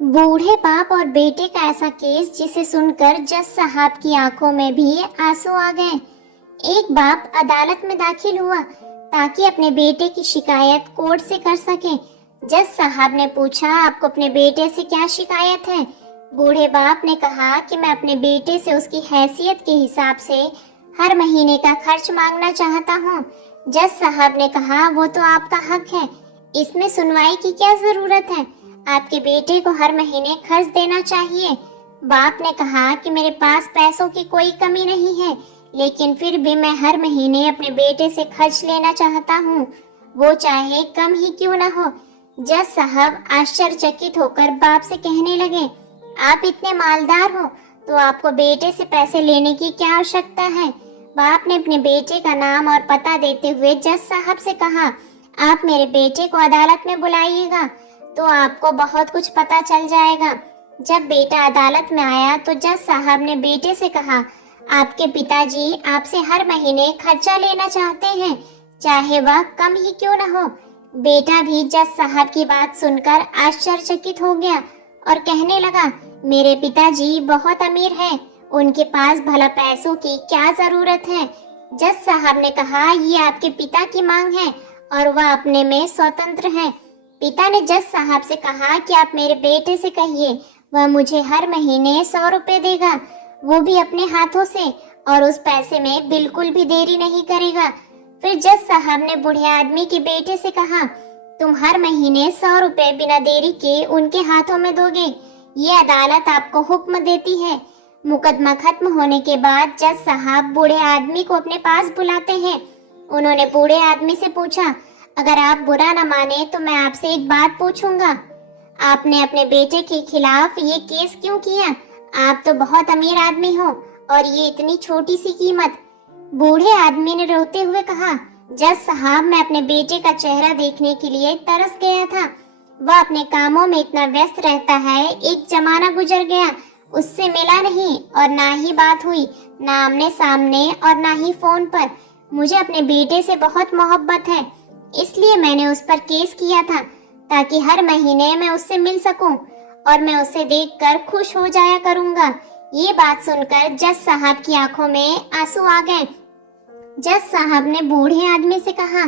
बूढ़े बाप और बेटे का ऐसा केस जिसे सुनकर जज साहब की आंखों में भी आंसू आ गए। एक बाप अदालत में दाखिल हुआ ताकि अपने बेटे की शिकायत कोर्ट से कर सके। जज साहब ने पूछा, आपको अपने बेटे से क्या शिकायत है? बूढ़े बाप ने कहा कि मैं अपने बेटे से उसकी हैसियत के हिसाब से हर महीने का खर्च मांगना चाहता हूँ। जज साहब ने कहा, वो तो आपका हक है, इसमें सुनवाई की क्या जरूरत है? आपके बेटे को हर महीने खर्च देना चाहिए। बाप ने कहा कि मेरे पास पैसों की कोई कमी नहीं है, लेकिन फिर भी मैं हर महीने अपने बेटे से खर्च लेना चाहता हूँ, वो चाहे कम ही क्यों न हो। जज साहब आश्चर्यचकित होकर बाप से कहने लगे, आप इतने मालदार हो तो आपको बेटे से पैसे लेने की क्या आवश्यकता है? बाप ने अपने बेटे का नाम और पता देते हुए जज साहब से कहा, आप मेरे बेटे को अदालत में बुलाइएगा तो आपको बहुत कुछ पता चल जाएगा। जब बेटा अदालत में आया तो जज साहब ने बेटे से कहा, आपके पिताजी आपसे हर महीने खर्चा लेना चाहते हैं, चाहे वह कम ही क्यों न हो। बेटा भी जज साहब की बात सुनकर आश्चर्यचकित हो गया और कहने लगा, मेरे पिताजी बहुत अमीर हैं, उनके पास भला पैसों की क्या जरूरत है। जज साहब ने कहा, ये आपके पिता की मांग है और वह अपने में स्वतंत्र है। पिता ने जज साहब से कहा कि आप मेरे बेटे से कहिए, वह मुझे हर महीने 100 रुपए देगा, वो भी अपने हाथों से, और उस पैसे में बिल्कुल भी देरी नहीं करेगा। फिर जज साहब ने बूढ़े आदमी के बेटे से कहा, तुम हर महीने 100 रुपए बिना देरी के उनके हाथों में दोगे, ये अदालत आपको हुक्म देती है। मुकदमा खत्म होने के बाद जज साहब बूढ़े आदमी को अपने पास बुलाते हैं। उन्होंने बूढ़े आदमी से पूछा, अगर आप बुरा न माने तो मैं आपसे एक बात पूछूंगा, आपने अपने बेटे के खिलाफ ये केस क्यों किया? आप तो बहुत अमीर आदमी हो और ये इतनी छोटी सी कीमत। बूढ़े आदमी ने रोते हुए कहा, जज साहब, मैं अपने बेटे का चेहरा देखने के लिए तरस गया था, वह अपने कामों में इतना व्यस्त रहता है, एक जमाना गुजर गया, उससे मिला नहीं और ना ही बात हुई, ना आमने सामने और ना ही फोन पर। मुझे अपने बेटे से बहुत मोहब्बत है, इसलिए मैंने उस पर केस किया था ताकि हर महीने मैं उससे मिल सकूं और मैं उसे देखकर खुश हो जाया करूंगा। ये बात सुनकर जज साहब की आंखों में आंसू आ गए। जज साहब ने बूढ़े आदमी से कहा,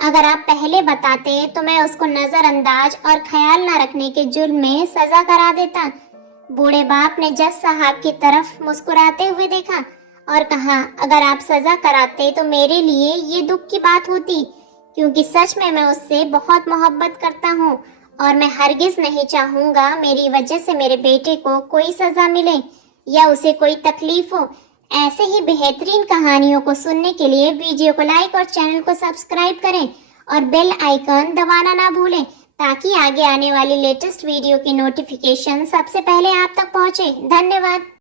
अगर आप पहले बताते तो मैं उसको नजरअंदाज और ख्याल न रखने के जुर्म में सजा करा देता। बूढ़े बाप ने जज साहब की तरफ मुस्कुराते हुए देखा और कहा, अगर आप सजा कराते तो मेरे लिए ये दुख की बात होती, क्योंकि सच में मैं उससे बहुत मोहब्बत करता हूँ और मैं हरगिज नहीं चाहूँगा मेरी वजह से मेरे बेटे को कोई सजा मिले या उसे कोई तकलीफ हो। ऐसे ही बेहतरीन कहानियों को सुनने के लिए वीडियो को लाइक और चैनल को सब्सक्राइब करें और बेल आइकन दबाना ना भूलें, ताकि आगे आने वाली लेटेस्ट वीडियो की नोटिफिकेशन सबसे पहले आप तक पहुँचे। धन्यवाद।